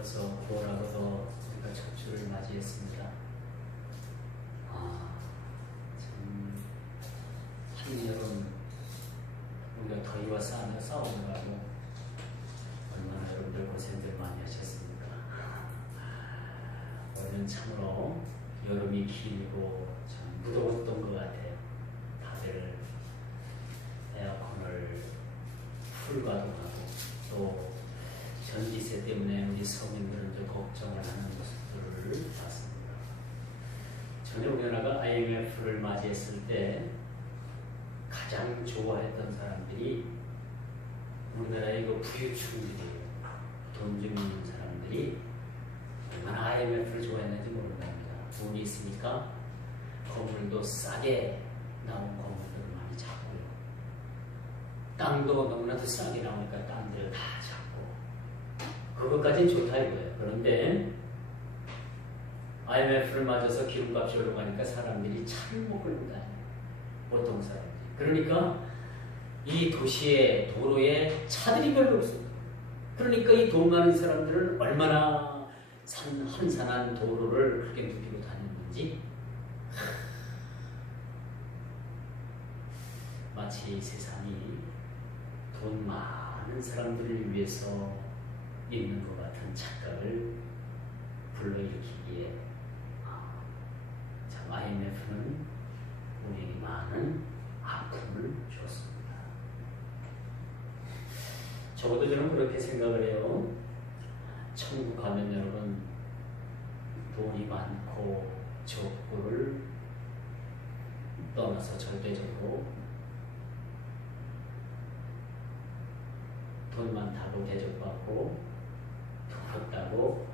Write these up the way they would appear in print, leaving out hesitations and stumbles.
벌써 9월하고도 우리가 첫 주를 맞이했습니다. 참 한여름 우리가 더위와 싸우느라고 얼마나 여러분들 고생들 많이 하셨습니까? 올해는 참으로 여름이 길고 참 무더웠던 것 같아요. 다들 에어컨을 풀가동하고 또 전기세 때문에 우리 서민들은 좀 걱정을 하는 모습들을 봤습니다. 전에 우리나라가 IMF를 맞이했을 때 가장 좋아했던 사람들이 우리나라의 그 부유층들이에요. 돈 좀 있는 사람들이 얼마나 IMF를 좋아했는지 모르는 겁니다. 돈이 있으니까 건물도 싸게 나온 건물들을 많이 찾고요. 땅도 너무나도 싸게 나오니까 땅들을 다 찾고 그것까지는 좋다 이거예요. 그런데 IMF를 맞아서 기름값이 올라가니까 사람들이 차를 못 끌고 다녀요. 보통 사람들이. 그러니까 이 도시의 도로에 차들이 별로 없습니다. 그러니까 이 돈 많은 사람들은 얼마나 한산한 도로를 그렇게 누비고 다녔는지 마치 세상이 돈 많은 사람들을 위해서 있는 것 같은 착각을 불러일으키기에 참 IMF는 우리에게 많은 아픔을 줬습니다. 적어도 저는 그렇게 생각을 해요. 천국 가면 여러분 돈이 많고 적고를 떠나서 절대적으로 돈 많다고 대접받고 돈 없다고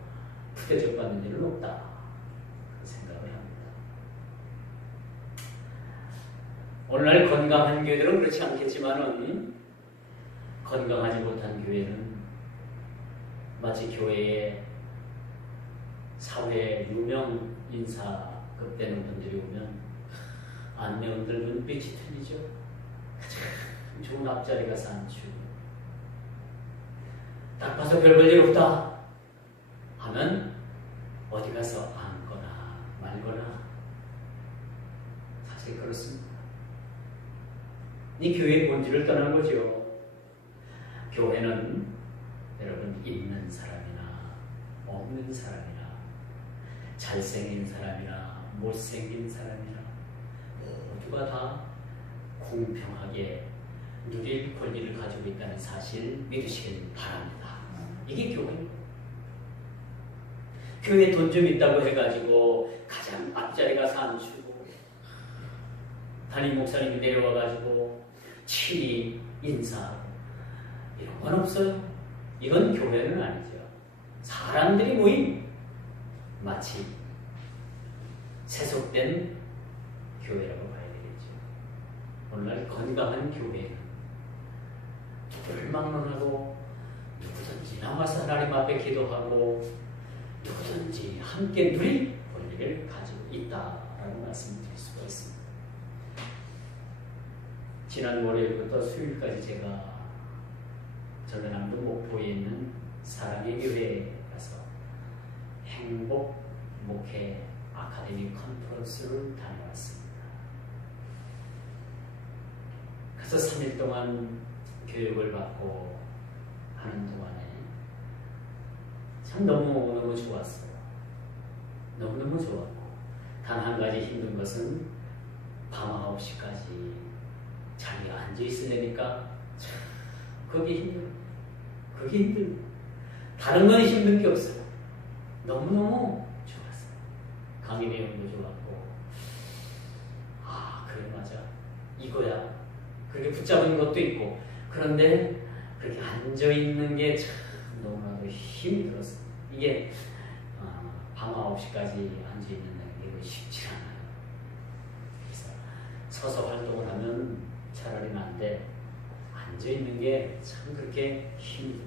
부대접받는 일은 없다. 그 생각을 합니다. 오늘날 건강한 교회들은 그렇지 않겠지만은 건강하지 못한 교회는 마치 교회에 사회 유명 인사급 되는 분들이 오면 안내원들 눈빛이 틀리죠. 가장 좋은 앞자리 가서 앉히고 딱 봐서 별 볼 일 없다 하면 어디 가서 앉거나 말거나 사실 그렇습니다. 이 교회의 본질을 떠난 거죠. 교회는 여러분 있는 사람이나 없는 사람이나 잘생긴 사람이나 못생긴 사람이나 모두가 다 공평하게 누릴 권리를 가지고 있다는 사실 믿으시길 바랍니다. 이게 교회입니다. 교회에 돈 좀 있다고 해가지고 가장 앞자리 가서 앉히고 담임 목사님이 내려와가지고 친히 인사하고 이런 건 없어요. 이건 교회는 아니죠. 사람들이 모인 마치 세속된 교회라고 봐야 되겠죠. 오늘날 건강한 교회는 누구를 막론하고 누구든지 나와서 하나님 앞에 기도하고 누구든지 함께 누릴 권리를 가지고 있다라고 말씀드릴 수가 있습니다. 지난 월요일부터 수요일까지 제가 전라남도 목포에 있는 사랑의 교회에 가서 행복 목회 아카데미 컨퍼런스를 다녀왔습니다. 그래서 3일 동안 교육을 받고 하는 동안에 참 너무너무 좋았어요. 너무너무 좋았고 단 한 가지 힘든 것은 밤 9시까지 자리에 앉아있으려니까 그게 힘들어요. 그게 힘들어요. 다른 건 힘든 게 없어요. 너무너무 좋았어요. 강의 내용도 좋았고 그래 맞아 이거야. 그렇게 붙잡은 것도 있고 그런데 그렇게 앉아있는 게 참 너무나도 힘들었어요. 이게 밤 9시까지 앉아있는 게 쉽지 않아요. 그래서 서서 활동을 하면 차라리 난데 앉아있는 게 참 그렇게 힘들어요.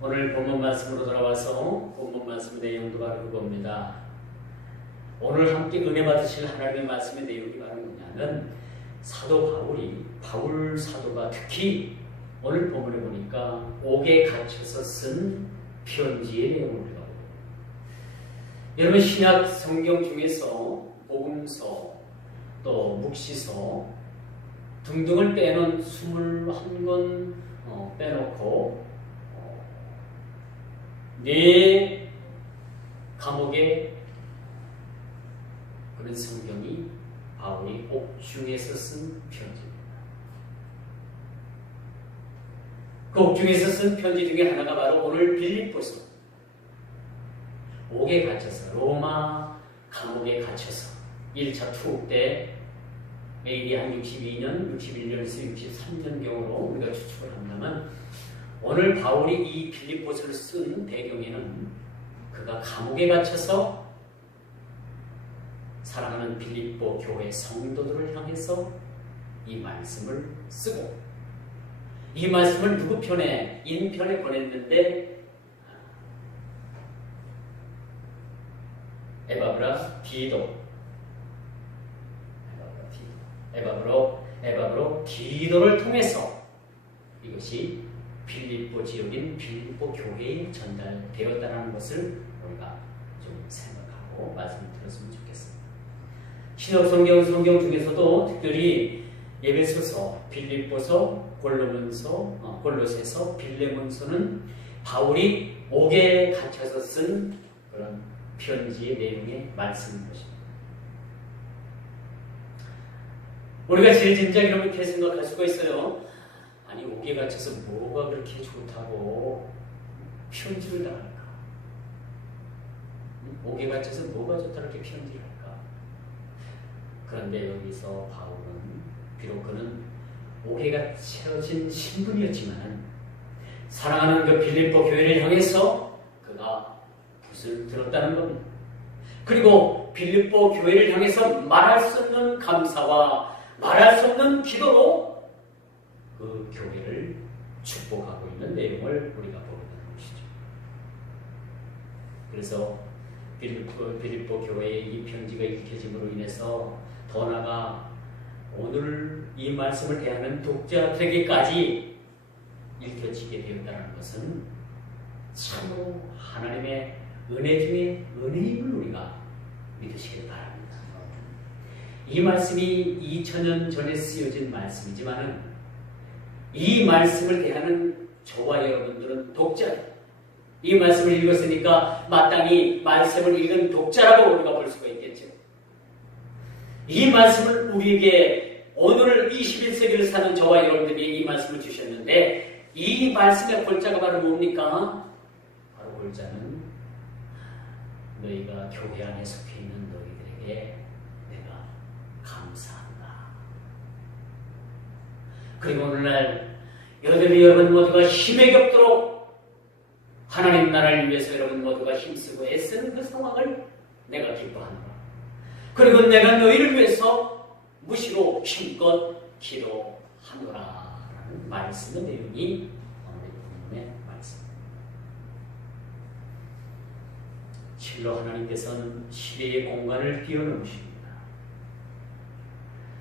오늘 본문 말씀으로 돌아와서 본문 말씀의 내용도 바로 그겁니다. 오늘 함께 은혜 받으실 하나님의 말씀의 내용이 바로 뭐냐면 사도 바울 사도가 특히 오늘 본문에 보니까 옥에 갇혀서 쓴 편지의 내용을 우리가 보고, 여러분 신약 성경 중에서 복음서 또 묵시서 등등을 빼놓은 21권 빼놓고 네 감옥에 그런 성경이 바울이 옥중에서 쓴 편지입니다. 그 옥중에서 쓴 편지 중에 하나가 바로 오늘 빌립보서, 옥에 갇혀서 로마 감옥에 갇혀서 1차 투옥 때 AD 한 62년, 61년에서 63년경으로 우리가 추측을 한다면 오늘 바울이 이 빌립보서를 쓴 배경에는 그가 감옥에 갇혀서 사랑하는 빌립보 교회 성도들을 향해서 이 말씀을 쓰고, 이 말씀을 누구 편에? 인편에 보냈는데 에바브라 디도를 통해서 이것이 빌립보 지역인 빌립보 교회에 전달되었다는 것을 우리가 좀 생각하고 말씀을 들었으면 좋겠습니다. 신약 성경 중에서도 특별히 에베소서, 빌립보서, 골로새서, 빌레몬서는 바울이 옥에 갇혀서 쓴 그런 편지의 내용의 말씀인 것입니다. 우리가 제일 진짜 이렇게 생각할 수가 있어요. 아니 옥에 갇혀서 뭐가 그렇게 좋다고 편지를 다 할까? 옥에 갇혀서 뭐가 좋다 그렇게 편지를 할까? 그런데 여기서 바울은 비록 그는 옥에 갇혀진 신분이었지만 사랑하는 그 빌립보 교회를 향해서 그가 붓을 들었다는 겁니다. 그리고 빌립보 교회를 향해서 말할 수 없는 감사와 말할 수 없는 기도로 그 교회를 축복하고 있는 내용을 우리가 보게 되는 것이죠. 그래서 빌립보 교회의 이 편지가 읽혀짐으로 인해서 더 나아가 오늘 이 말씀을 대하는 독자들에게까지 읽혀지게 되었다는 것은 참으로 하나님의 은혜 중에 은혜임을 우리가 믿으시길 바랍니다. 이 말씀이 2000년 전에 쓰여진 말씀이지만은 이 말씀을 대하는 저와 여러분들은 독자예요. 이 말씀을 읽었으니까 마땅히 말씀을 읽은 독자라고 우리가 볼 수가 있겠죠. 이 말씀을 우리에게 오늘 21세기를 사는 저와 여러분들이 이 말씀을 주셨는데 이 말씀의 골자가 바로 뭡니까? 바로 골자는 너희가 교회 안에 속해 있는 너희들에게 내가 감사한다. 그리고 오늘날 여러분 모두가 힘에 겹도록 하나님 나라를 위해서 여러분 모두가 힘쓰고 애쓰는 그 상황을 내가 기뻐한다. 그리고 내가 너희를 위해서 무시로 힘껏 기도하노라 라는 말씀의 내용이 오늘 본문의 말씀입니다. 실로 하나님께서는 시대의 공간을 뛰어넘으십니다.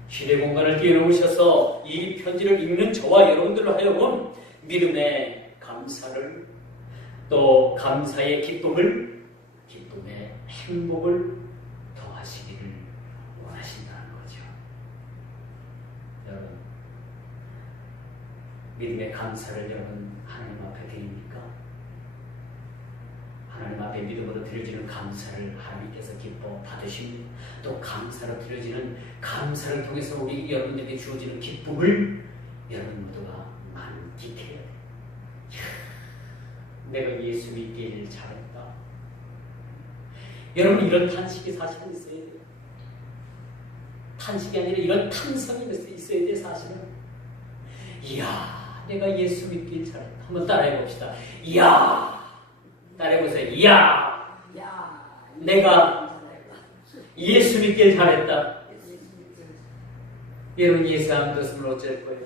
시대의 공간을 뛰어넘으셔서 이 편지를 읽는 저와 여러분들로 하여금 믿음의 감사를 또 감사의 기쁨의 행복을 더하시기를 원하신다는 거죠. 여러분, 믿음의 감사를 여러분 하나님 앞에 드립니까? 하나님 앞에 믿음으로 드려지는 감사를 하나님께서 기뻐 받으십니다. 또 감사로 드려지는 감사를 통해서 우리 여러분들에게 주어지는 기쁨을 여러분 모두가 만끽해야 돼요. 내가 예수 믿기를 잘했다. 여러분 이런 탄식이 사실은 있어야 돼요. 탄식이 아니라 이런 탄성이 있어야 돼요. 사실은. 이야, 내가 예수 믿기를 잘했다. 한번 따라해 봅시다. 이야, 따라해보세요. 이야, 내가 예수 믿기를 잘했다. 여러분 예수 안 믿었으면 어쩔 거예요?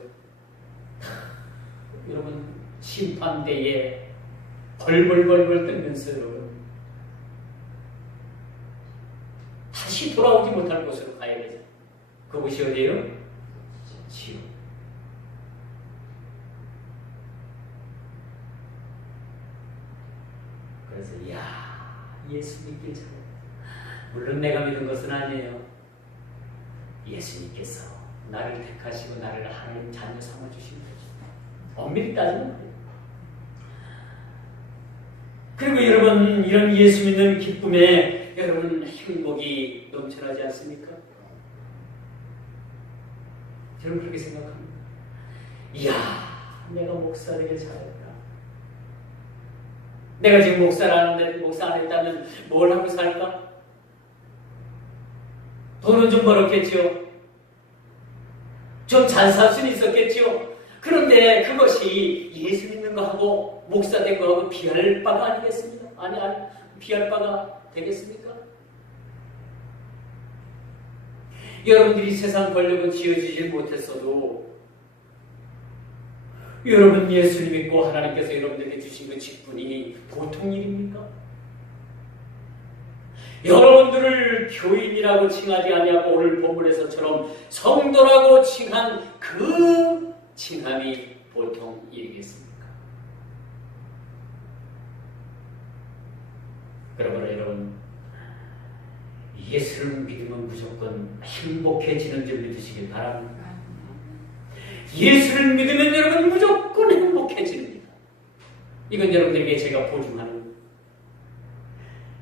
여러분 심판대에 벌벌벌벌 떨면서 여러분 다시 돌아오지 못할 곳으로 가야 되죠. 그곳이 어디예요? 지옥. 그래서 예수 믿길 잘했다. 물론 내가 믿은 것은 아니에요. 예수님께서 나를 택하시고 나를 하나님 자녀 삼아주신 거죠. 엄밀히 따지면 그래요. 그리고 여러분, 이런 예수 믿는 기쁨에 여러분 행복이 넘쳐나지 않습니까? 저는 그렇게 생각합니다. 내가 목사 되길 잘했다. 내가 지금 목사 안 했다면 뭘 하고 살까? 돈은 좀 벌었겠지요. 좀 잘 살 수는 있었겠지요. 그런데 그것이 예수 믿는 거하고 목사 된 거하고 비할 바가 아니겠습니까? 아니, 비할 바가 되겠습니까? 여러분들이 세상 권력은 쥐어주지 못했어도 여러분 예수님 믿고 하나님께서 여러분들에게 주신 그 직분이 보통 일입니까? 여러분들을 교인이라고 칭하지 아니하고 오늘 본문에서처럼 성도라고 칭한 그 칭함이 보통 일이겠습니까? 그러므로 여러분, 예수를 믿으면 무조건 행복해지는 줄 믿으시길 바랍니다. 예수를 믿으면 여러분 무조건 행복해집니다. 이건 여러분들에게 제가 보증하는 겁니다.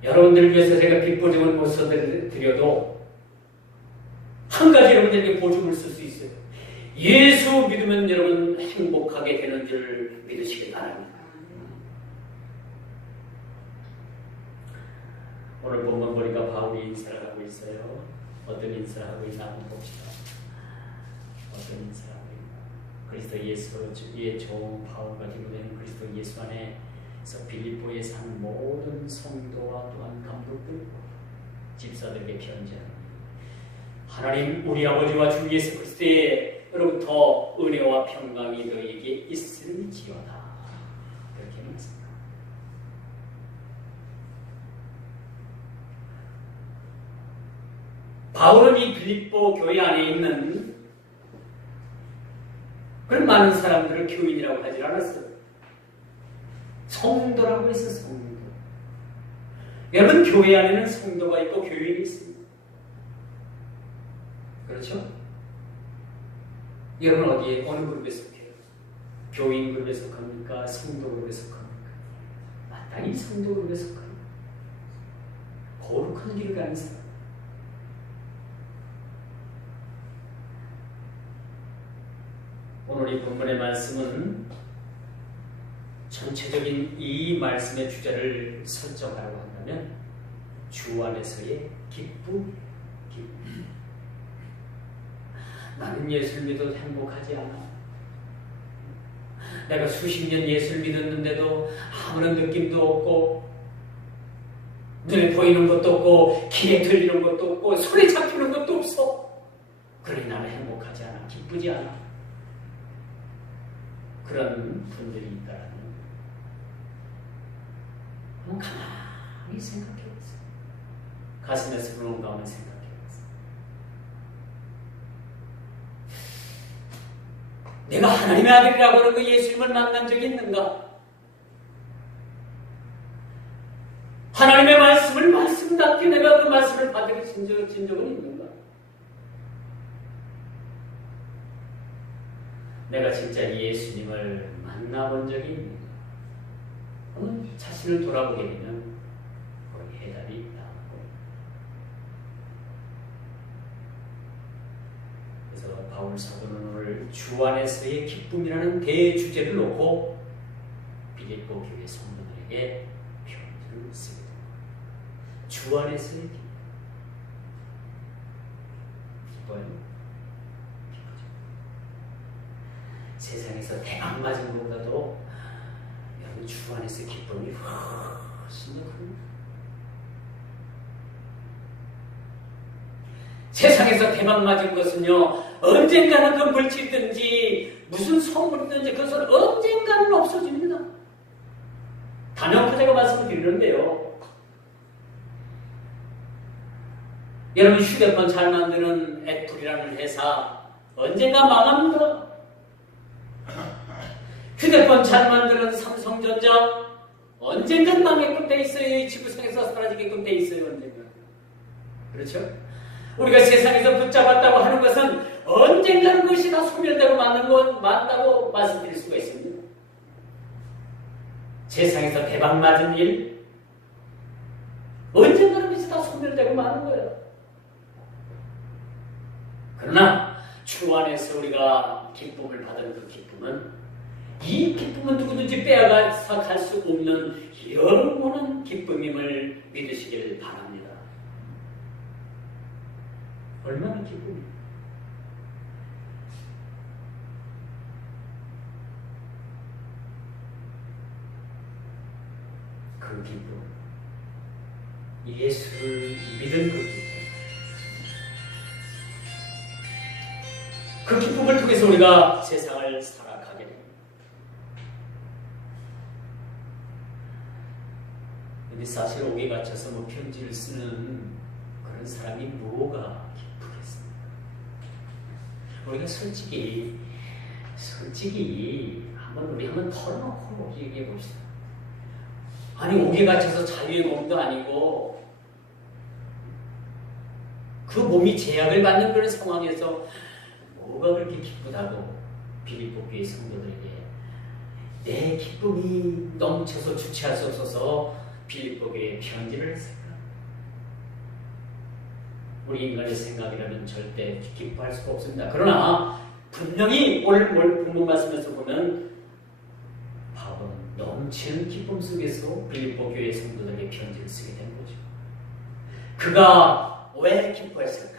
여러분들을 위해서 제가 빚보증을 못 써드려도 한 가지 여러분들에게 보증을 쓸 수 있어요. 예수 믿으면 여러분 행복하게 되는 줄 믿으시길 바랍니다. 오늘 본문 보니까 바울이 인사를 하고 있어요. 어떤 인사를 하고 있나 한번 봅시다. 어떤 인사를 하고 있나. 그리스도 예수의 종 바울과 디모데는 그리스도 예수 안에서 빌립보에 사는 모든 성도와 또한 감독들, 집사들에게 편지합니다. 하나님 우리 아버지와 주 예수 그리스도로부터 은혜와 평강이 너희에게 있을지어다. 이렇게 말씀합니다. 바울은 이 빌립보 교회 안에 있는 그런 많은 사람들을 교인이라고 하지 않았어요. 성도라고 했어요. 성도. 여러분 교회 안에는 성도가 있고 교인이 있습니다. 그렇죠? 여러분 어디에 어느 그룹에 속해요? 교인 그룹에 속합니까? 성도 그룹에 속합니까? 마땅히 성도 그룹에 속합니다. 거룩한 길을 가는 사람. 오늘 이 본문의 말씀은 전체적인 이 말씀의 주제를 설정하라고 한다면 주 안에서의 기쁨. 나는 예수를 믿어도 행복하지 않아. 내가 수십 년 예수를 믿었는데도 아무런 느낌도 없고 눈에 보이는 것도 없고 귀에 들리는 것도 없고 손에 잡히는 것도 없어. 그러니 나는 행복하지 않아. 기쁘지 않아. 그런 분들이 있다라는 한번 가만히 생각해보세요. 가슴에서 부러운 가운데 생각해보세요. 내가 하나님의 아들이라고 하는 그 예수님을 만난 적이 있는가? 하나님의 말씀을 말씀답게 내가 그 말씀을 받아들인 적은 있는가? 내가 진짜 예수님을 만나본 적이 있는가? 자신을 돌아보게 되면 거기 해답이 있다. 그래서 바울 사도는 오늘 주 안에서의 기쁨이라는 대주제를 놓고 빌립보 교회 성도들에게 편지를 쓰게 됩니다. 주 안에서의 기쁨. 기뻐요? 세상에서 대박 맞은 것보다도 여러분 주 안에서 기쁨이 훨씬 더 큽니다. 세상에서 대박 맞은 것은요 언젠가는 그 물질든지 무슨 선물이든지 그것은 언젠가는 없어집니다. 단연코 제가 말씀을 드리는데요, 여러분 휴대폰 잘 만드는 애플이라는 회사 언젠가 망합니다. 휴대폰 잘 만드는 삼성전자 언젠간 망하게끔 돼 있어요. 이 지구상에서 사라지게끔 돼 있어요. 언젠간. 그렇죠? 우리가 세상에서 붙잡았다고 하는 것은 언젠가는 그것이 다 소멸되고 맞다고 말씀드릴 수가 있습니다. 세상에서 대박 맞은 일, 언젠가는 그것이 다 소멸되고 마는 거예요. 그러나 주 안에서 우리가 기쁨을 받은 그 기쁨은, 이 기쁨은 누구든지 빼앗아 갈 수 없는 영원한 기쁨임을 믿으시길 바랍니다. 얼마나 기쁨이에요. 그 기쁨, 예수를 믿은 그 기쁨, 그 기쁨을 통해서 우리가 세상을 살아가게 됩니다. 근데 사실 옥에 갇혀서 편지를 쓰는 그런 사람이 뭐가 기쁘겠습니까? 우리가 솔직히 우리 한번 털어놓고 얘기해 봅시다. 아니, 옥에 갇혀서 자유의 몸도 아니고 그 몸이 제약을 받는 그런 상황에서 뭐가 그렇게 기쁘다고 빌립보 교회 성도들에게 내 기쁨이 넘쳐서 주체할 수 없어서 빌립보 교회에 편지를 했을까? 우리 인간의 생각이라면 절대 기뻐할 수가 없습니다. 그러나 분명히 오늘 본문 말씀에서 보면 바울은 넘치는 기쁨 속에서 빌립보 교회 성도들에게 편지를 쓰게 된 거죠. 그가 왜 기뻐했을까?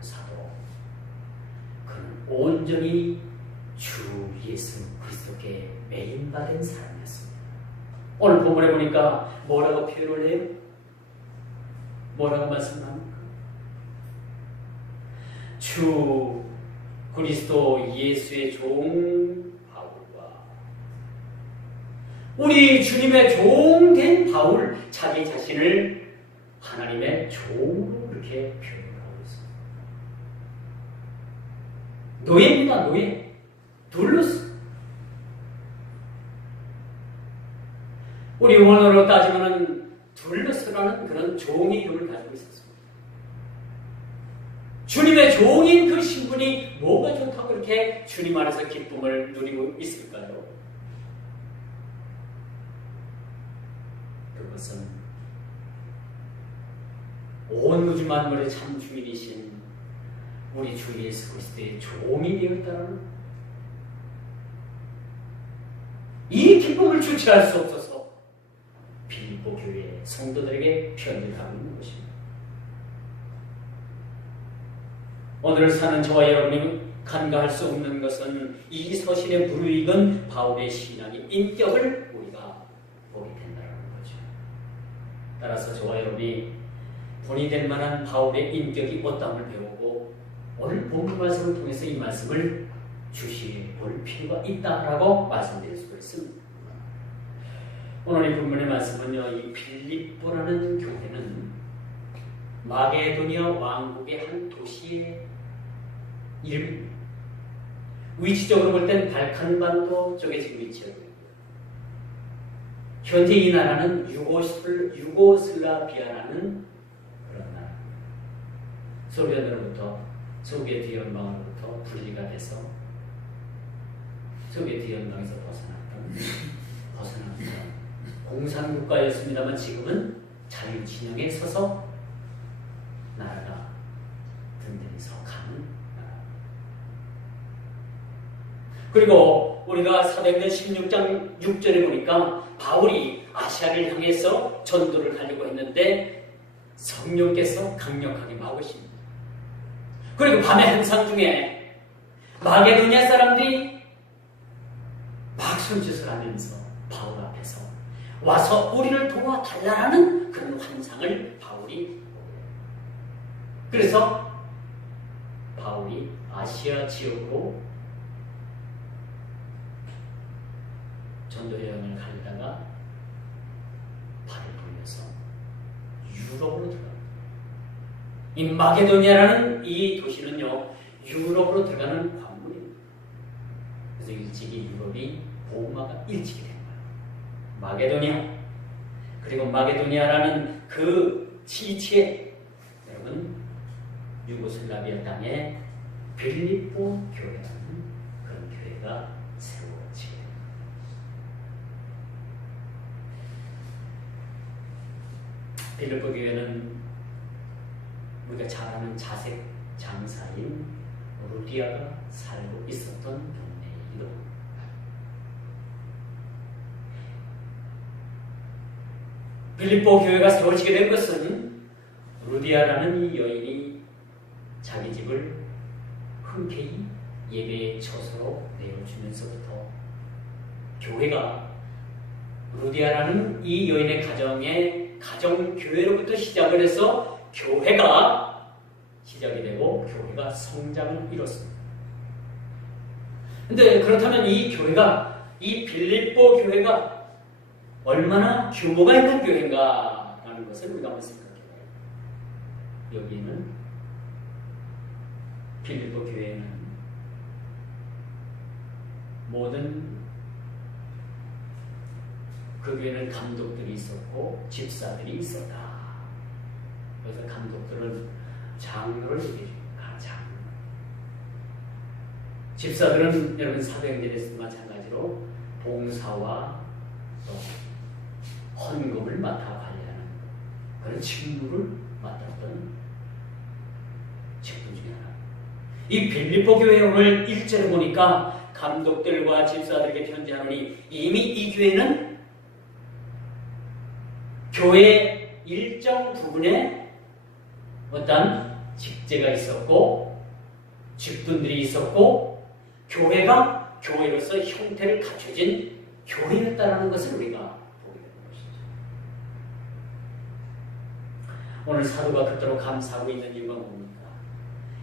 사도, 그는 온전히 주 예수 그리스도께 매인받은 사람이었습니다. 오늘 본문에 보니까 뭐라고 표현을 해요? 뭐라고 말씀합니까? 주 그리스도 예수의 종 바울과 우리 주님의 종 된 바울, 자기 자신을 하나님의 종으로 그렇게 표현합니다. 노예입니다. 노예. 둘러스. 우리 원어로 따지면 둘러스라는 그런 종의 이름을 가지고 있었습니다. 주님의 종인 그 신분이 뭐가 좋다고 이렇게 주님 안에서 기쁨을 누리고 있을까요? 그것은 온 우주 만물의 참 주인이신 우리 주 예수 그리스도의 종이 되었다는 이 기쁨을 주체할 수 없어서 빌립보 교회 성도들에게 편지를 하고 있는 것입니다. 오늘 사는 저와 여러분이 간과할 수 없는 것은 이 서신에 무르익은 바울의 신앙의 인격을 우리가 보게 된다는 거죠. 따라서 저와 여러분이 본이 될 만한 바울의 인격이 어떠함을 배우고 오늘 본문 말씀을 통해서 이 말씀을 주시해 볼 필요가 있다라고 말씀드릴 수가 있습니다. 오늘 이 본문의 말씀은요, 이 빌립보라는 교회는 마게도니아 왕국의 한 도시의 이름입니다. 위치적으로 볼 땐 발칸반도 쪽에 지금 위치하고 있고요. 현재 이 나라는 유고슬라비아라는 그런 나라입니다. 소비에트 연방으로부터 분리가 돼서 소비에트 연방에서 벗어났던 공산국가였습니다만 지금은 자유진영에 서서 나라가 든든히 서가는 나라. 그리고 우리가 사도행전 16장 6절에 보니까 바울이 아시아를 향해서 전도를 하려고 했는데 성령께서 강력하게 막으십니다. 그리고 밤의 한상 중에 마게도니아 사람들이 막 손짓을 하면서 바울 앞에서 와서 우리를 도와달라는 그런 환상을 바울이 보게. 그래서 바울이 아시아 지역으로 전도 여행을 가다가 발을 돌려서 유럽으로 들어갑니다. 이 마게도니아라는 이 도시는요, 유럽으로 들어가는 관문입니다. 그래서 일찍이 유럽이 복마가 일치게 된 거예요. 마게도니아. 그리고 마게도니아라는 그 지치에 여러분 유고슬라비아 땅에 빌립보 교회라는 그런 교회가 세워지게 됩니다. 빌립보 교회는 우리가 잘 아는 자색 장사인 루디아가 살고 있었던 동네이기도 합니다. 빌립보 교회가 세워지게 된 것은 루디아라는 이 여인이 자기 집을 흔쾌히 예배의 처소로 내어주면서부터 교회가 루디아라는 이 여인의 가정교회로부터 시작을 해서 교회가 시작이 되고 교회가 성장을 이뤘습니다. 근데 그렇다면 이 교회가, 이 빌립보 교회가 얼마나 규모가 있는 교회인가 라는 것을 우리가 한번 생각해봐요. 여기는 빌립보 교회는 모든 그 교회는 감독들이 있었고 집사들이 있었다. 그래서 감독들은 장로를 얘기해줍니다. 장로. 집사들은 여러분 사도행전에서 마찬가지로 봉사와 또 헌금을 맡아 관리하는 그런 직무를 맡았던 직분 중에 하나. 이 빌립보 교회 오늘 1절에 보니까 감독들과 집사들에게 편지하노니 이미 이 교회는 교회 일정 부분에 어떤 직제가 있었고 직분들이 있었고 교회가 교회로서 형태를 갖춰진 교회였다라는 것을 우리가 보게 되는 것이죠. 오늘 사도가 그토록 감사하고 있는 이유가 뭡니까?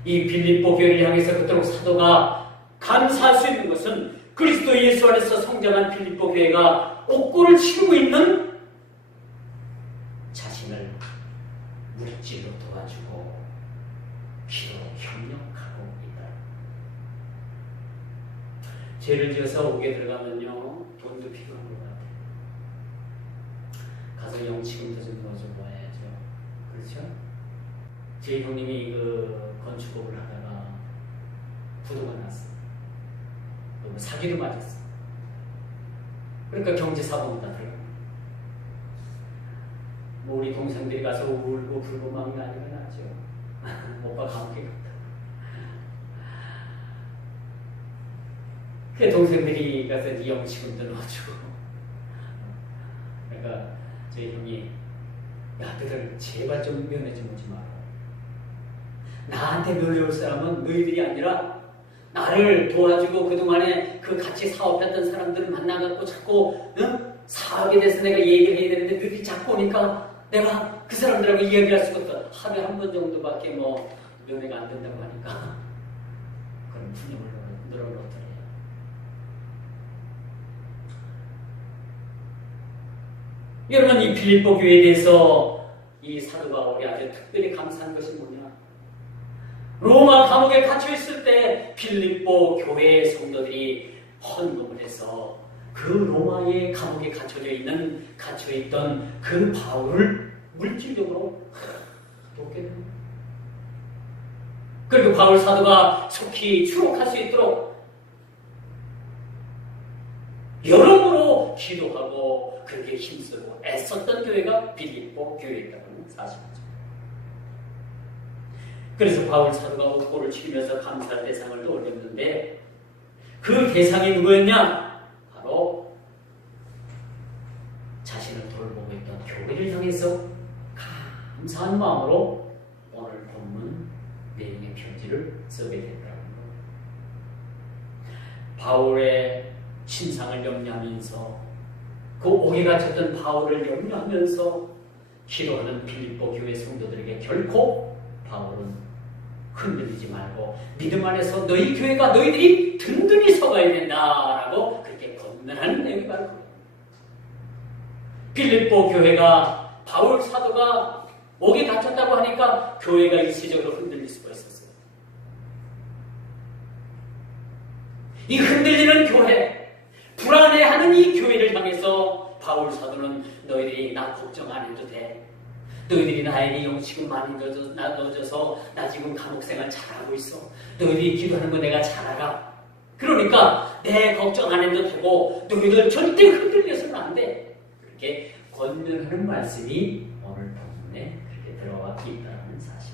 이 빌립보 교회를 향해서 그토록 사도가 감사할 수 있는 것은 그리스도 예수 안에서 성장한 빌립보 교회가 옥고를 치르고 있는 자신을 물질로 도와주고 기도로 협력하고 있다. 죄를 지어서 옥에 들어가면요 돈도 필요한 것 같아요. 가서 영치금도 좀 넣어주고 와야죠. 그렇죠? 제 형님이 그 건축업을 하다가 부도가 났어요. 사기도 맞았어요. 그러니까 경제사범으로 다 들어갑니다. 뭐 우리 동생들이 가서 울고 불고 막 난리가 나죠. 오빠 감옥에 갔다. 그 동생들이 가서 네 영치금도 넣어주고. 그러니까 저희 형이 야 너희들 제발 좀 면회 좀 오지 마라. 나한테 면회 올 사람은 너희들이 아니라 나를 도와주고 그동안에 그 같이 사업했던 사람들을 만나갖고 자꾸 사업에 대해서 내가 얘기를 해야 되는데 너희들이 자꾸 오니까 내가 그 사람들하고 이야기할 수가 없다. 하루에 한 번 정도밖에 뭐 면회가 안 된다고 하니까 그럼 푸념을 늘어놓더래요. 여러분 이 빌립보 교회에 대해서 이 사도 바울이 아주 특별히 감사한 것이 뭐냐? 로마 감옥에 갇혀있을 때 빌립보 교회의 성도들이 헌금을 해서 그 로마의 감옥에 갇혀있던 그 바울을 물질적으로 돕게 됩니다. 그리고 바울 사도가 속히 추록할 수 있도록 여러모로 기도하고 그렇게 힘쓰고 애썼던 교회가 빌립보 교회였다는 사실이죠. 그래서 바울 사도가 옥고를 치르면서 감사할 대상을 떠올렸는데 그 대상이 누구였냐? 바로 자신을 돌보고 있던 교회를 향해서 감사한 마음으로 오늘 본문 내용의 편지를 쓰게 됐다는 것. 바울의 신상을 염려하면서 그 옥에 갇혔던 바울을 염려하면서 기도하는 빌립보 교회 성도들에게 결코 바울은 흔들리지 말고 믿음 안에서 너희 교회가 너희들이 든든히 서가야 된다라고 그렇게 권면하는 내용이 바로 그래요. 빌립보 교회가 바울 사도가 옥에 갇혔다고 하니까 교회가 일시적으로 흔들릴 수가 있었어요. 이 흔들리는 교회, 불안해 이 교회를 향해서 바울 사도는 너희들이 나 걱정 안 해도 돼. 너희들이 나에게 영식을 많이 넣어줘서 나 지금 감옥생활 잘하고 있어. 너희들이 기도하는 거 내가 잘 알아. 그러니까 내 걱정 안 해도 되고 너희들 절대 흔들려서는 안 돼. 그렇게 권면하는 말씀이 오늘 본문에 그렇게 들어와 있다는 사실.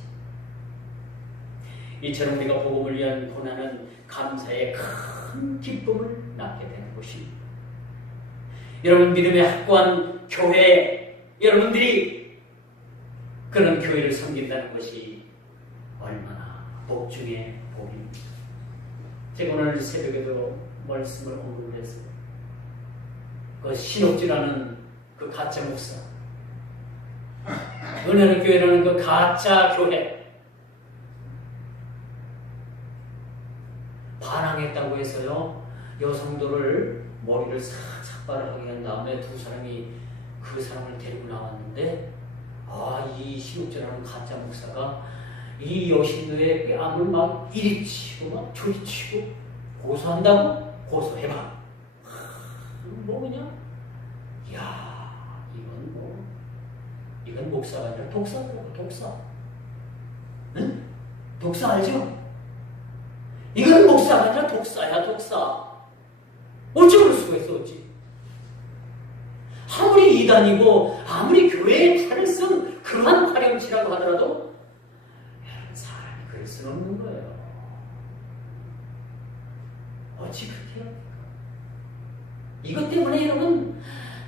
이처럼 우리가 복음을 위한 고난은 감사의 큰 기쁨을 낳게 되는 것입니다. 여러분 믿음의 확고한 교회, 여러분들이 그런 교회를 섬긴다는 것이 얼마나 복 중의 복입니다. 제가 오늘 새벽에도 말씀을 언급을 했어요. 그 신옥지라는 그 가짜 목사, 은혜의 교회라는 그 가짜 교회, 반항했다고 해서요 여성들을 머리를 싹 삭발하게 한 다음에 두 사람이 그 사람을 데리고 나왔는데, 이 신옥지라는 가짜 목사가 이 여신들의 뺨을 막 이리 치고 막 저리 치고 고소한다고? 고소해봐. 뭐 그냥 이야 이건 목사가 아니라 독사더라고. 독사. 응? 독사 알죠? 이건 목사가 아니라 독사야. 독사. 어찌 그럴 수가 있어. 어찌. 아무리 이단이고 아무리 교회에 탈을 쓴 그러한 화렴치라고 하더라도 사람이 그럴 수는 없는 거예요. 어찌 그렇게 합니까? 이것 때문에 여러분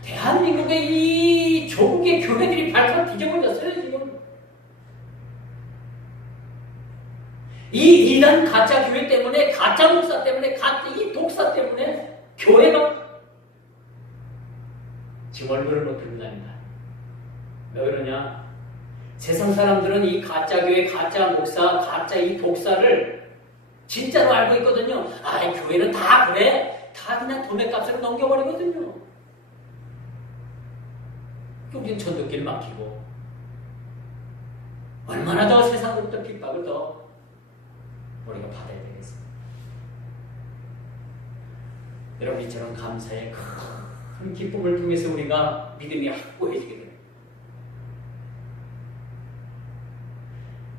대한민국의 이 조국의 교회들이 발칵 뒤집어졌어요. 지금 이 이단 가짜 교회 때문에, 가짜 목사 때문에, 이 독사 때문에 교회가 지금 얼굴을 못 들고 다닌다. 왜 그러냐? 세상 사람들은 이 가짜 교회, 가짜 목사, 가짜 이 독사를 진짜로 알고 있거든요. 교회는 다 그래. 다 그냥 돈의 값으로 넘겨버리거든요. 우리는 천도길 막히고 얼마나 더 세상으로부터 핍박을 더 우리가 받아야 되겠습니다. 여러분 이처럼 감사의 큰 기쁨을 통해서 우리가 믿음이 확고해지게 됩니다.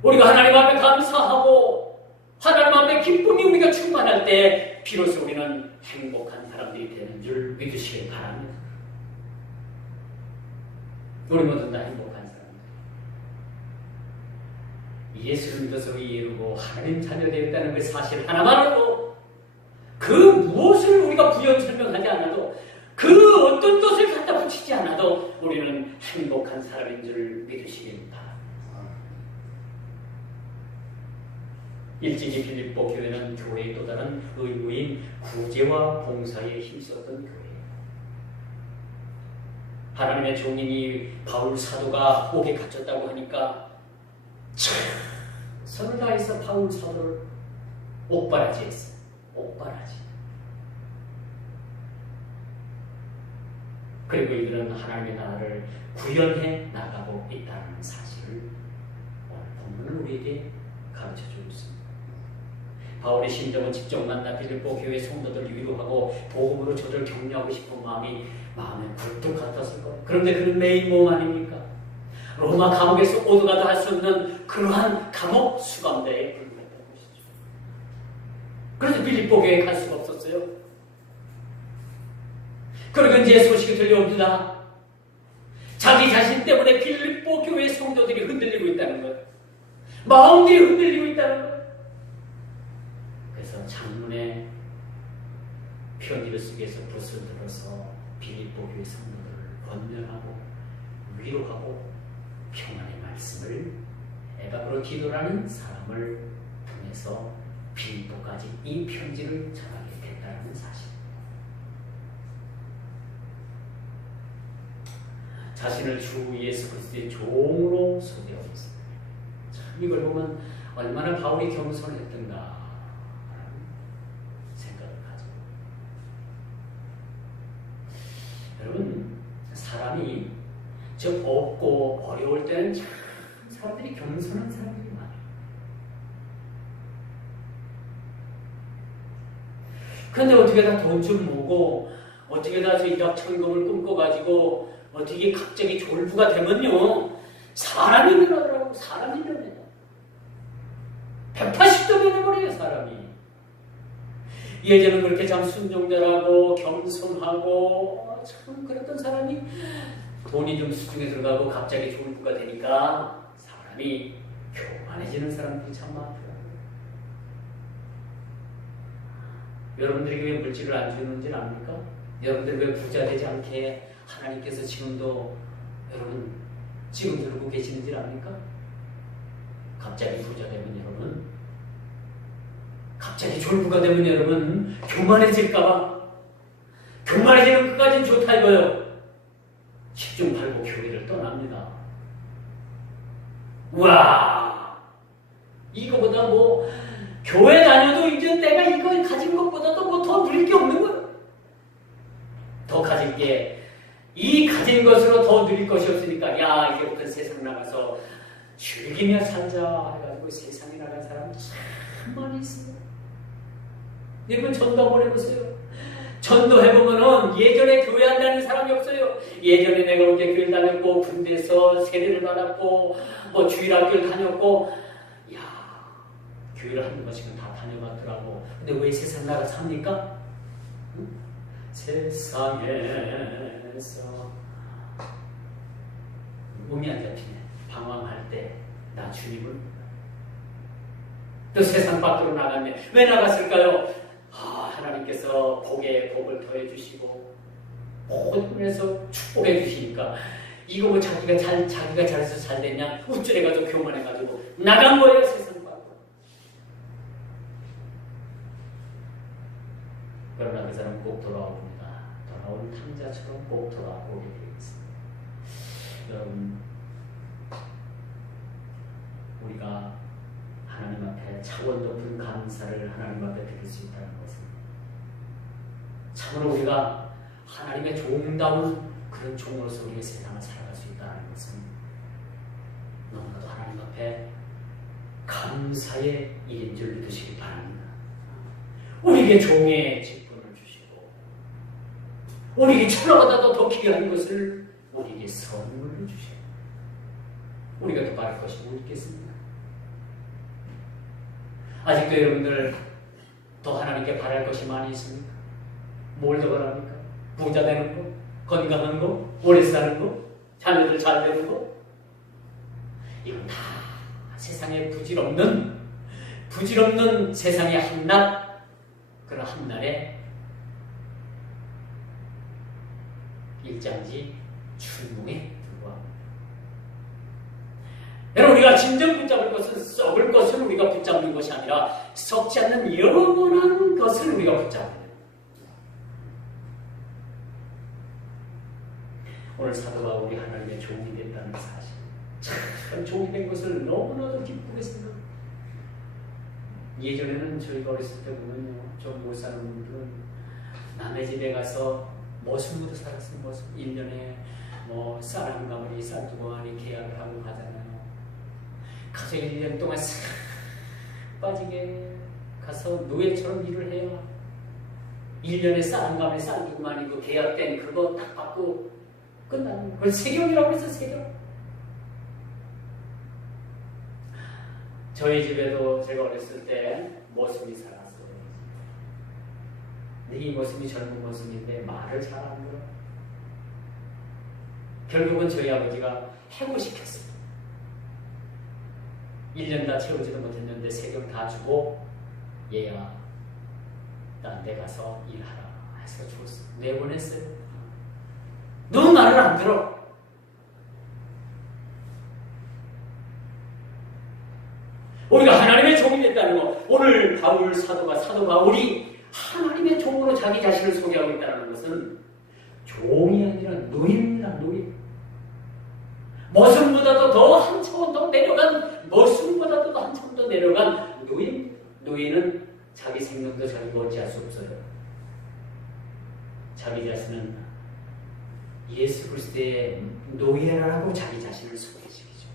우리가 하나님 앞에 감사하고 하나님 앞에 기쁨이 우리가 충만할 때 비로소 우리는 행복한 사람들이 되는 줄 믿으시길 바랍니다. 우리 모두 다 행복한 사람들. 예수를 믿어서 이루고 하나님 자녀 되었다는 그 사실 하나만 알고 그 무엇을 우리가 부연 설명하지 않아도 그 어떤 것을 갖다 붙이지 않아도 우리는 행복한 사람인 줄 믿으시길 바랍니다. 일찍이 빌립보 교회는 교회의 또 다른 의무인 구제와 봉사에 힘썼던 교회예요. 하나님의 종인이 바울 사도가 옥에 갇혔다고 하니까 선을 다해서 바울 사도를 옥바라지 했어요. 옥바라지. 그리고 이들은 하나님의 나라를 구현해 나가고 있다는 사실을 오늘 본문은 우리에게 가르쳐주고 있습니다. 바울의 심정은 직접 만나 빌립보 교회 성도들을 위로하고 복음으로 저들을 격려하고 싶은 마음에 굴뚝 같았을 거예요. 그런데 그는 메인 몸 아닙니까? 로마 감옥에서 오도 가도 할 수 없는 그러한 감옥 수감대에 불과했던 것이죠. 그래서 빌립보 교회에 갈 수가 없었어요. 그리고 이제 소식이 들려옵니다. 자기 자신 때문에 빌립보 교회 성도들이 흔들리고 있다는 것, 마음들이 흔들리고 있다는 것. 그래서 창문에 편지를 쓰기 위해서 붓을 들어서 빌립보 교회 성도들을 권면하고 위로하고 평안의 말씀을 애답으로 기도하는 사람을 통해서 빌립보까지 이 편지를 전하게 됐다는 사실. 자신을 주 예수 그리스도의 종으로 소개하고 있습니다. 참 이걸 보면 얼마나 바울이 겸손했던가 생각을 하죠. 여러분, 사람이 즉 없고 어려울 때는 참 사람들이 겸손한 사람들이 많아요. 그런데 어떻게 다 돈 좀 모으고 어떻게 다 저 일확천금을 꿈꿔가지고 어떻게 갑자기 졸부가 되면요. 사람이 변하더라고. 사람이 변해요. 180도 변해버려요, 사람이. 예전은 그렇게 참 순종자라고 겸손하고 참 그랬던 사람이 돈이 좀 수중에 들어가고 갑자기 졸부가 되니까 사람이 교만해지는 사람들이 참 많더라고요. 여러분들에게 왜 물질을 안 주는지 압니까? 여러분들 왜 부자 되지 않게 하나님께서 지금도 여러분 지금 들고 계시는지 압니까? 갑자기 부자 되면 여러분, 갑자기 졸부가 되면 여러분 교만해질까봐, 교만해지는 것까지는 좋다 이거요. 10중 8구 교회를 떠납니다. 우와, 이거보다 뭐 교회 다녀도 이제 내가 이거 가진 것보다도 뭐 더 누릴 게 없는 거예요. 더 가진 게, 이 가진 것으로 더 누릴 것이 없으니까 야 이제부터 세상 나가서 즐기며 살자 해가지고 세상에 나간 사람 참 많이 있습니다. 여러분 전도 한번 해보세요. 전도해보면은 예전에 교회 안 다니는 사람이 없어요. 예전에 내가 언제 교회 다녔고 군대에서 세례를 받았고 뭐 주일학교를 다녔고 야 교회를 한두 번씩은 다 다녀봤더라고. 근데 왜 세상 나가 삽니까? 응? 세상에서 몸이 안 잡히네. 방황할 때 나 주님을 또 세상 밖으로 나갔네. 왜 나갔을까요? 하나님께서 복에 복을 더해 주시고 모든 면에서 축복해 주시니까 이거 뭐 자기가 잘해서 잘 됐냐 우쭐해가지고 교만해가지고 나간 거예요. 세상 밖으로. 그러나 그 사람은 꼭 돌아옵니다. 돌아온 탕자처럼 꼭 돌아오게 되어 있습니다. 여러분, 우리가 하나님 앞에 차원 높은 감사를 하나님 앞에 드릴 수 있다는 것은 참으로 우리가 하나님의 종다운 그런 종으로서 우리의 세상을 살아갈 수 있다는 것은 너무나도 하나님 앞에 감사의 일인 줄 믿으시기 바랍니다. 우리에게 종의 직분을 주시고 우리에게 천하보다도 더 귀한 것을 우리에게 선물로 주시고 우리가 더 바랄 것이 뭐 있겠습니까? 아직도 여러분들 더 하나님께 바랄 것이 많이 있습니까? 뭘 더 바랍니까? 부자 되는 거? 건강한 거? 오래 사는 거? 자녀들 잘 되는 거? 이건 다 세상에 부질없는 세상의 한낱, 그런 한날에 일장지 춘몽에 불과합니다. 여러분, 우리가 진정 붙잡을 것은 썩을 것을 우리가 붙잡는 것이 아니라 썩지 않는 영원한 것을 우리가 붙잡는 거예요. 오늘 사도 바울이 하나님의 종이 됐다는 사실, 참 종이 된 것을 너무나도 기쁘게 생각합니다. 예전에는 저희가 어렸을 때 보면요, 좀 못 사는 분들은 남의 집에 가서 머슴으로 살았어요. 머슴. 1년에 뭐 쌀 한 가마니, 쌀 두 가마니 계약을 하고 가잖아요. 가서 1년 동안 싹 빠지게 가서 노예처럼 일을 해요. 1년에 쌀 한 가마니, 쌀 두 가마니 그 계약된 그거 딱 받고 끝나는 거예요. 그걸 세경이라고 해서 세경. 저희 집에도 제가 어렸을 때 머슴이 살았어요. 근데 이 머슴이 젊은 머슴인데 말을 잘 안 들어요. 결국은 저희 아버지가 해고시켰어요. 1년 다 채우지도 못했는데 세금 다 주고 얘야 딴 데 가서 일하라 해서 줬어요. 내보냈어요. 너 말을 안 들어. 우리가 하나님의 종이 됐다는 거, 오늘 바울 사도 바울이 하나님의 종으로 자기 자신을 소개하고 있다는 것은 종이 아니라 노예입니다. 노예. 머슴보다도 더 한 차원 더 내려간, 머슴보다도 더 한 차원 더 내려간 노예입니다. 노예는 자기 생명도 자기가 어찌할 수 없어요. 자기 자신은 예수 그리스도의 노예라고 자기 자신을 소개시키죠.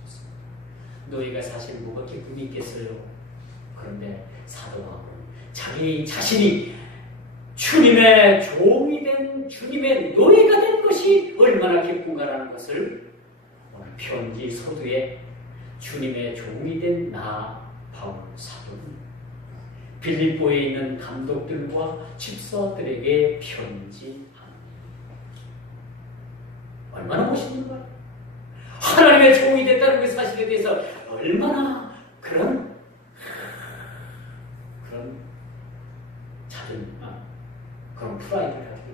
노예가 사실 뭐가 기쁨이 있겠어요. 그런데 사도 바울은 자기 자신이 주님의 종이 된, 주님의 노예가 된 것이 얼마나 기쁜가라는 것을 오늘 편지 소두에 주님의 종이 된 나 바울 사도는 빌립보에 있는 감독들과 집사들에게 편지합니다. 얼마나 멋있는 거야. 하나님의 종이 됐다는 그 사실에 대해서 얼마나 그런 그런 프라이드를 하게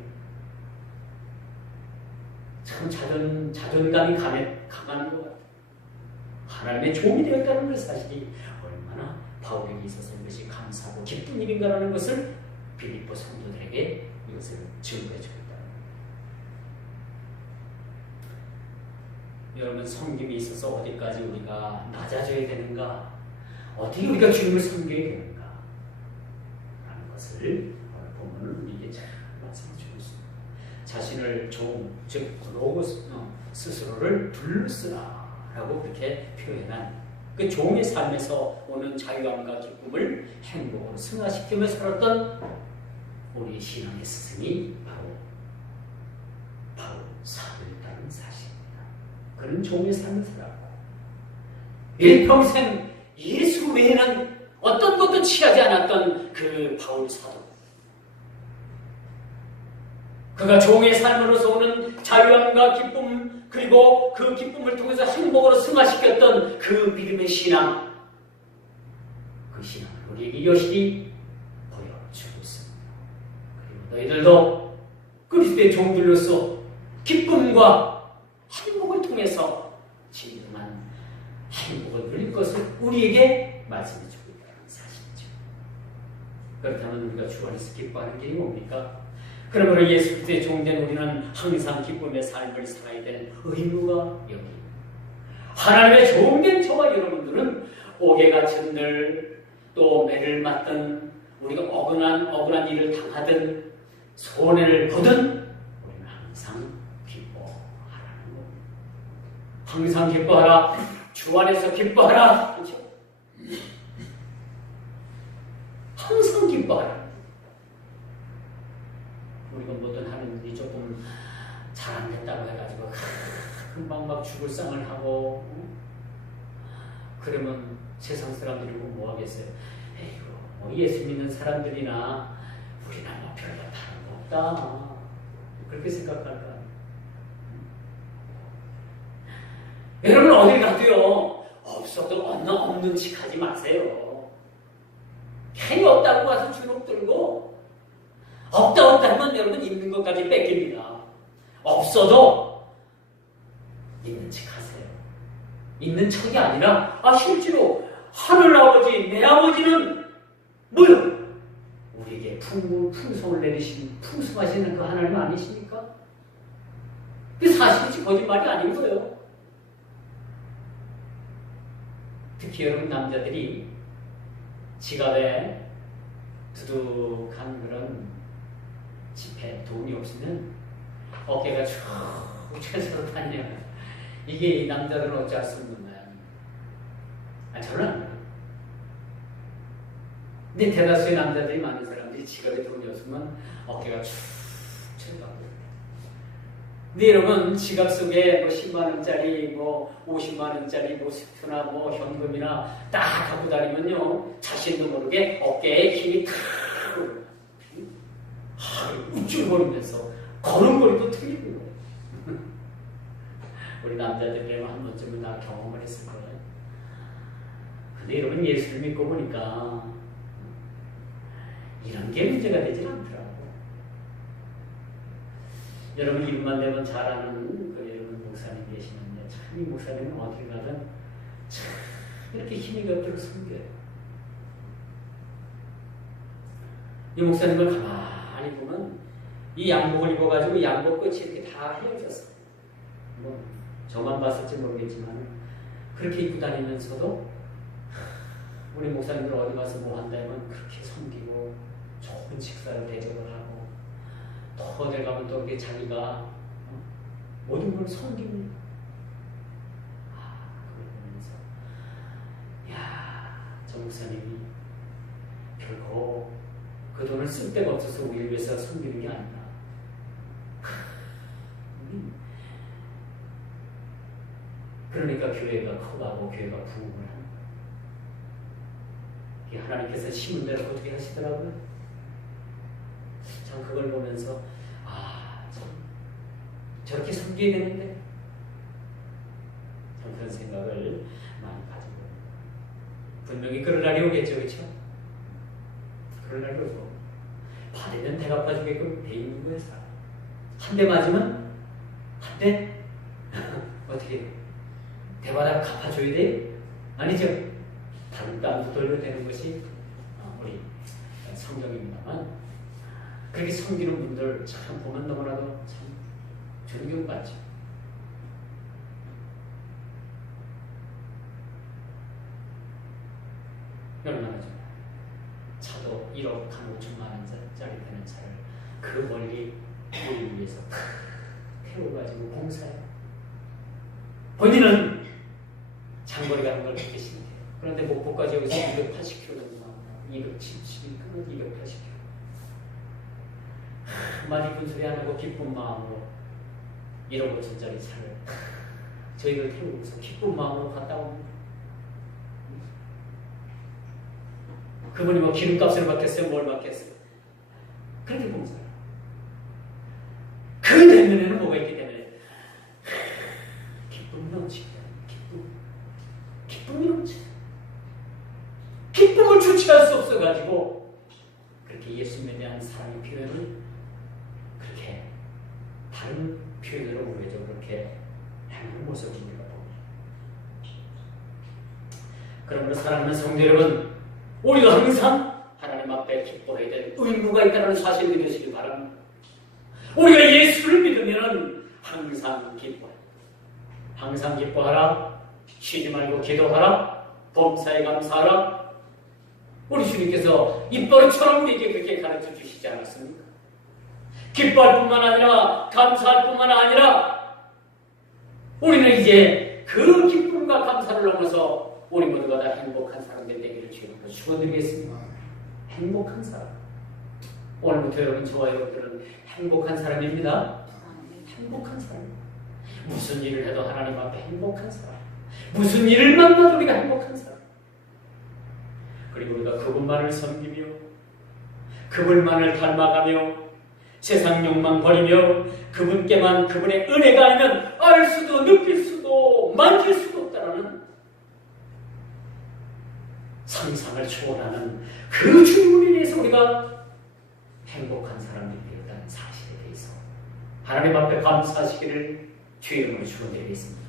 참 자존감이 강한 것 같아요. 하나님의 종이 되었다는 그 사실이 얼마나 바울에게 있어서 이것이 감사하고 기쁜 일인가라는 것을 빌립보 성도들에게 이것을 증거해 주겠다. 여러분, 섬김이 있어서 어디까지 우리가 낮아져야 되는가, 어떻게 우리가 주님을 섬겨야 되는가 라는 것을 보면 이게 잘 말씀해 주고 있습니다. 자신을 종, 즉 로고스 스스로를 둘러쓰라 라고 그렇게 표현한 그 종의 삶에서 오는 자유함과 기쁨을 행복으로 승화시키며 살았던 우리 신앙의 스승이 바로 사도였다는 사실입니다. 그는 종의 삶을 살았고 일평생 예수 외에는 어떤 것도 취하지 않았던 그 바울 사도, 그가 종의 삶으로서 오는 자유함과 기쁨, 그리고 그 기쁨을 통해서 행복으로 승화시켰던 그 믿음의 신앙, 그 신앙을 우리에게 여실히 보여주고 있습니다. 그리고 너희들도 그리스도의 종들로서 기쁨과 행복을 통해서 진정한 행복을 누릴 것을 우리에게 말씀해 주고 있다는 사실이죠. 그렇다면 우리가 주 안에서 기뻐하는 길이 뭡니까? 그러므로 예수 그리스도의 종된 우리는 항상 기쁨의 삶을 살아야 되는 의무가 여기. 하나님의 종된 저와 여러분들은 옥에 갇힌 늘, 또 매를 맞든, 우리가 억울한 일을 당하든, 손해를 보든 우리는 항상 기뻐하라는 겁니다. 항상 기뻐하라. 주 안에서 기뻐하라. 그렇죠? 항상 기뻐하라. 우리가 뭐든 하는 일이 조금 잘 안 됐다고 해가지고 금방 막 죽을 상을 하고 그러면 세상 사람들이 뭐 하겠어요? 에이구, 뭐 예수 믿는 사람들이나 우리나 뭐 별로 다른 거 없다, 그렇게 생각할까? 여러분, 어딜 가도요 없어도 없는 척 하지 마세요. 괜히 없다고 가서 주눅 들고 없다 하면 여러분 있는 것까지 뺏깁니다. 없어도 있는 척 하세요. 있는 척이 아니라 실제로 하늘 아버지, 내 아버지는 뭐요? 우리에게 풍성을 내리신 풍성하시는 그 하나님 아니십니까? 그 사실이지 거짓말이 아닌 거예요. 특히 여러분 남자들이 지갑에 두둑한 그런 지폐, 돈이 없으면 어깨가 쭉 펴서 다녀요. 이게 이 남자들은 어찌할 수 없는 거야. 저는 안 그래요. 근데 대다수의 남자들이, 많은 사람들이 지갑에 돈이 없으면 어깨가 쭉 펴가고. 근데 여러분, 지갑 속에 뭐 10만원짜리, 뭐 50만원짜리, 뭐 수표나 뭐 현금이나 딱 갖고 다니면요, 자신도 모르게 어깨에 힘이 탁 우쭐거리면서 걸음걸이도 틀리는 거예요. 우리 남자들이라면 한 번쯤은 다 경험을 했을 거예요. 근데 여러분, 예수를 믿고 보니까 이런 게 문제가 되질 않더라고. 여러분, 입만 대면 잘하는 그 여러분 목사님 계시는데, 참 이 목사님은 어딜 가든 참 이렇게 힘이 겹도록 섬겨요. 이 목사님을 가만히 보면 이 양복을 입어가지고 양복 끝이 이렇게 다 헤어졌어요. 뭐 저만 봤을지 모르겠지만 그렇게 입고 다니면서도 우리 목사님들 어디 가서 뭐 한다면 그렇게 섬기고 좋은 식사를 대접을 하고, 또 어딜 가면 또 이렇게 자기가 모든 걸 섬깁니다. 그걸 보면서 야, 저 목사님이 결코 그 돈을 쓸 데가 없어서 우리를 위해서 섬기는 게 아니라 그러니까 교회가 커가고 교회가 부흥을 하는 거예요. 하나님께서 심은 대로 어떻게 하시더라고요. 참 그걸 보면서 참 저렇게 섬겨야 되는데 참 그런 생각을 많이 가지고 분명히 그럴 날이 오겠죠. 그렇죠? 그럴 날이 오고 받으면 배가 빠지게끔 돼 있는 거예요. 사람 한 대 맞으면 한 대 어떻게 대받아 갚아줘야 돼요? 아니죠. 다른 땅도 돌려대는 것이 우리 성경입니다만 그렇게 섬기는 분들 참 보면 너무나도 참 존경받죠. 얼마나 좋아요. 차도 1억 한 5천만 원짜리 되는 차를 그 멀리 우리 위해서 태워가지고 공사해요. 본인은 장거리 가는 걸 그렇게 싫대요. 그런데 목포까지 여기서 280km 정도 나옵니다. 270km, 280km. 한마디 군소리 안 하고 기쁜 마음으로 1억 5천짜리 차를 저희를 태우고서 기쁜 마음으로 갔다 옵니다. 그분이 뭐 기름값을 받겠어요? 뭘 받겠어요? 그렇게 봉사해요. 그 대면에는 뭐가 있기 때문에 기쁨이 넘치게 기쁨이 넘치게 기쁨을 주체할 수 없어가지고 그렇게 예수님에 대한 사랑의 표현을 그렇게 다른 표현으로 우회적으로 그렇게 하는 모습을 우리가 봅니다. 그러므로 사랑하는 성도 여러분, 우리도 항상 하나님 앞에 기뻐해야 될 의무가 있다는 사실을 믿으시기 바랍니다. 우리가 예수를 믿으면 항상 기뻐해. 항상 기뻐하라. 쉬지 말고 기도하라. 범사에 감사하라. 우리 주님께서 입버릇처럼 우리에게 그렇게 가르쳐 주시지 않았습니까? 기뻐할 뿐만 아니라 감사할 뿐만 아니라 우리는 이제 그 기쁨과 감사를 넘어서 우리 모두가 다 행복한 사람들 되기를 주님으로 축원드리겠습니다. 행복한 사람. 오늘부터 여러분 저와 여러분들은 행복한 사람입니다. 행복한 사람. 무슨 일을 해도 하나님 앞에 행복한 사람. 무슨 일을 만나도 우리가 행복한 사람. 그리고 우리가 그분만을 섬기며 그분만을 닮아가며 세상 욕망 버리며 그분께만 그분의 은혜가 아니면 알 수도 느낄 수도 만질 수도 없다라는 상상을 초월하는 그 주님을 위해서 우리가 행복한 사람들이 되었다는 사실에 대해서 하나님 앞에 감사하시기를 주의 이름으로 축원드리겠습니다.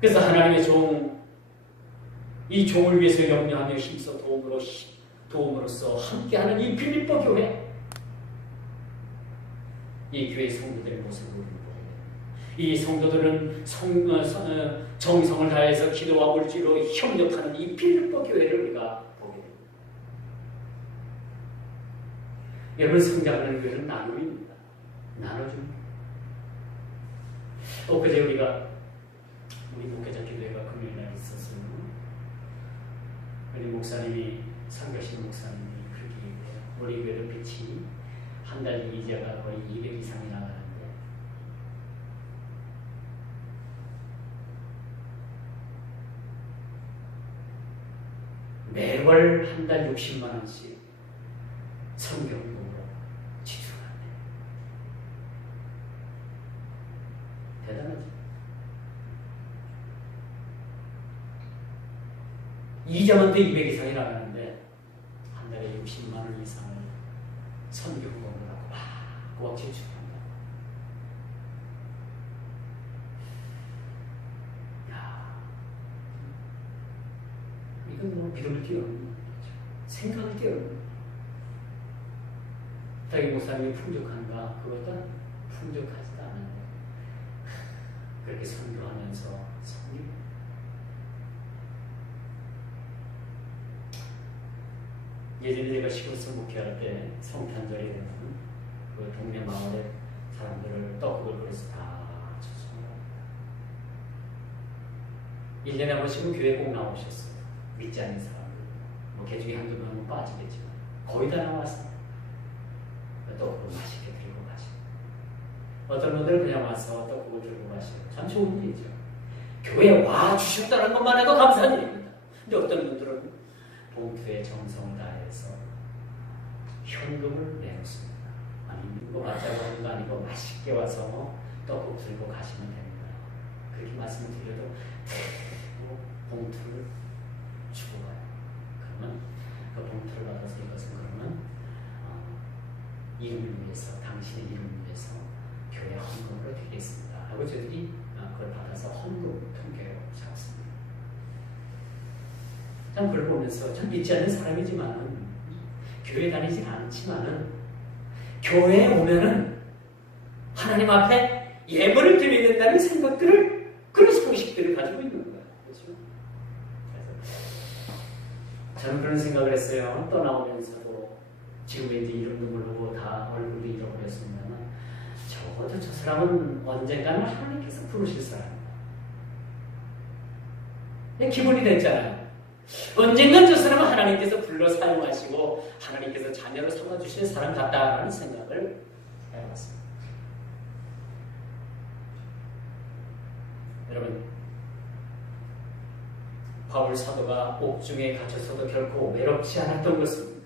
그래서 하나님의 종, 이 종을 위해서 염려하며 힘써 도움으로써 함께하는 이 빌립보 교회, 이 교회 성도들의 모습을 보게 됩니다. 이 성도들은 정성을 다해서 기도와 물질로 협력하는 이 빌립보 교회를 우리가 보게 됩니다. 여러분, 성장하는 교회는 나눔입니다. 나눠줍니다. 엊그제 우리 목회자 기도회가 금요일날 있었어요. 우리 목사님이, 상교신 목사님이 그렇게 얘기해요. 우리 교회는 빛이 한 달 이자가 거의 200 이상이 나가는데 매월 한 달 60만 원씩 성경용으로 지출한대요. 대단하죠? 이자만 도 200 이상이 나가는데 한 달에 60만 원 이상을 선교금으로 막 지출한다. 야, 이건 뭐 믿음을 뛰어넘는 거죠. 생각을 뛰어넘는 거죠. 자기 목사님이 풍족한가? 그것도 풍족하지도 않은데 그렇게 선교하면서 섬기고 예전에 제가 시골서 목회할 때 성탄절에 되면 그 동네 마을에 사람들을 떡국을 그래서 다 초청합니다. 1년에 한 번씩은 교회 꼭 나오셨어요. 믿지 않는 사람들, 뭐 개 중에 한두 명은 빠지겠지만 거의 다 나와서 떡국을 맛있게 들고 가시고, 어떤 분들은 그냥 와서 떡국을 들고 가시고, 참 좋은 일이죠. 교회에 와 주셨다는 것만 해도 감사한 일입니다. 근데 어떤 분들은 봉투에 정성을 다해서 현금을 내놓습니다. 아니, 이거 맞자고 하는 거 아니고 맛있게 와서 떡국 들고 가시면 됩니다. 그렇게 말씀을 드려도 봉투를 주고 가요. 그러면 그 봉투를 받아서 이것은 그러면 이름을 위해서, 당신의 이름을 위해서 교회 헌금으로 드리겠습니다 하고 저희들이 그걸 받아서 헌금 통계로 잡습니다. 참 그걸 보면서 참 믿지 않는 사람이지만은, 교회 다니진 않지만은 교회에 오면은 하나님 앞에 예물을 드려야 된다는 생각들을, 그런 상식들을 가지고 있는 거예요. 그렇죠? 그래서 저는 그런 생각을 했어요. 떠나오면서도 지금 이제 이름도 모르고 다 얼굴도 잃어버렸습니다만, 적어도 저 사람은 언젠가는 하나님께서 부르실 사람이다. 기분이 됐잖아요. 언젠간 저 사람은 하나님께서 불러 사용하시고 하나님께서 자녀로 삼아주실 사람 같다라는 생각을 해봤습니다. 여러분, 바울 사도가 옥중에 갇혀서도 결코 외롭지 않았던 것은,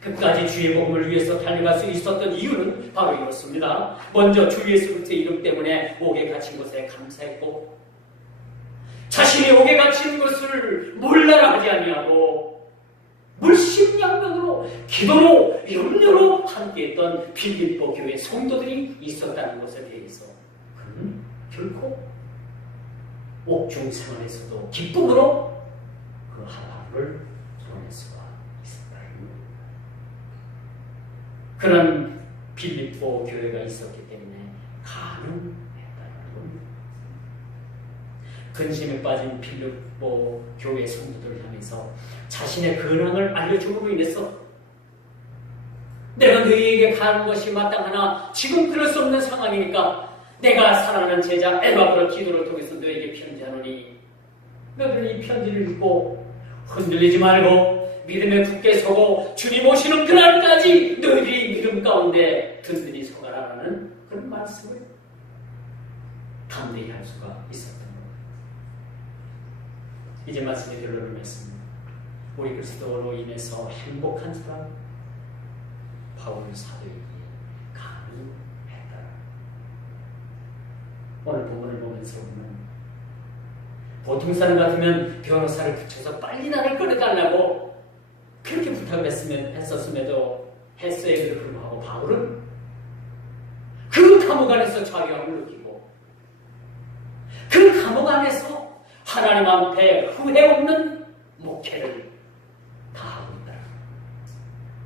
끝까지 주의 복음을 위해서 달려갈 수 있었던 이유는 바로 이렇습니다. 먼저 주 예수 그리스도의 이름 때문에 옥에 갇힌 것에 감사했고, 자신이 옥에 갇힌 것을 몰라라 하지 아니하고 물심양면으로 기도로 염려로 함께했던 빌립보 교회 성도들이 있었다는 것에 대해서 그는 결코 옥중 생활에서도 기쁨으로 그 하루하루를 보낼 수가 있었다는 겁니다. 그런 빌립보 교회가 있었기 때문에 가능했다는 겁니다. 근심에 빠진 빌립보 교회 성도들을 향해서 자신의 근황을 알려줌으로 인해서 내가 너희에게 가는 것이 마땅하나 지금 그럴 수 없는 상황이니까 내가 사랑하는 제자 에바브라 기도를 통해서 너에게 편지하노니, 너희들은 이 편지를 읽고 흔들리지 말고 믿음에 굳게 서고 주님 오시는 그날까지 너희들이 믿음 가운데 든든히 서가라라는 그런 말씀을 담대히 할 수가 있었던 겁니다. 이제 말씀의 결론을 맺습니다. 우리 그리스도로 인해서 행복한 사람, 바울 사도에게 가능했다. 오늘 본문을 보면서 보면 보통 사람 같으면 변호사를 붙여서 빨리 나를 꺼내달라고 그렇게 부탁을 했었음에도 불구하고 바울은 그 감옥 안에서 자유함을 느끼고 그 감옥 안에서 하나님 앞에 후회 없는 목회를 다하고 있다.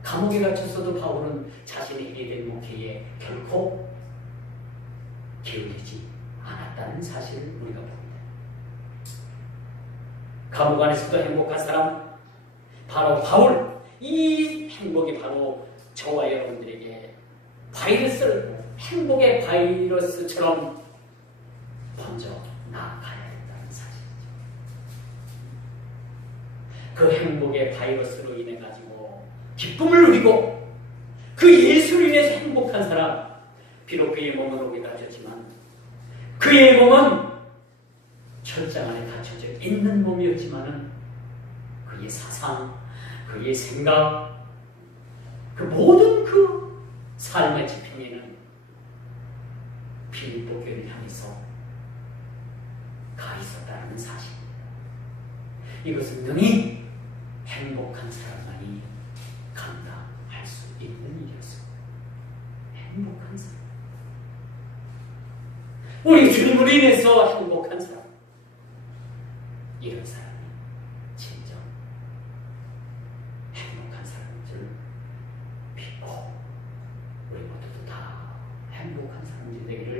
감옥에 갇혔어도 바울은 자신의 일에 목회에 결코 기울이지 않았다는 사실을 우리가 봅니다. 감옥 안에서도 행복한 사람, 바로 바울. 이 행복이 바로 저와 여러분들에게 행복의 바이러스처럼 먼저 나아가야 된다는 사실이죠. 그 행복의 바이러스로 인해 가지고 기쁨을 누리고 그 예수로 인해서 행복한 사람, 비록 그의 몸은 옥에 갇혔지만 그의 몸은 철장 안에 갇혀져 있는 몸이었지만은 그의 사상, 그의 생각, 그 모든 그 삶의 지평에는 빌립보 교회를 향해서 가 있었다는 사실입니다. 이것은 능히 행복한 사람만이 감당할 수 있는 일이었습니다. 행복한 사람. 우리 주님으로 인해서 행복한 사람. 이런 사람이 진정 행복한 사람인 줄 믿고 우리 모두도 다 행복한 사람들이 되기를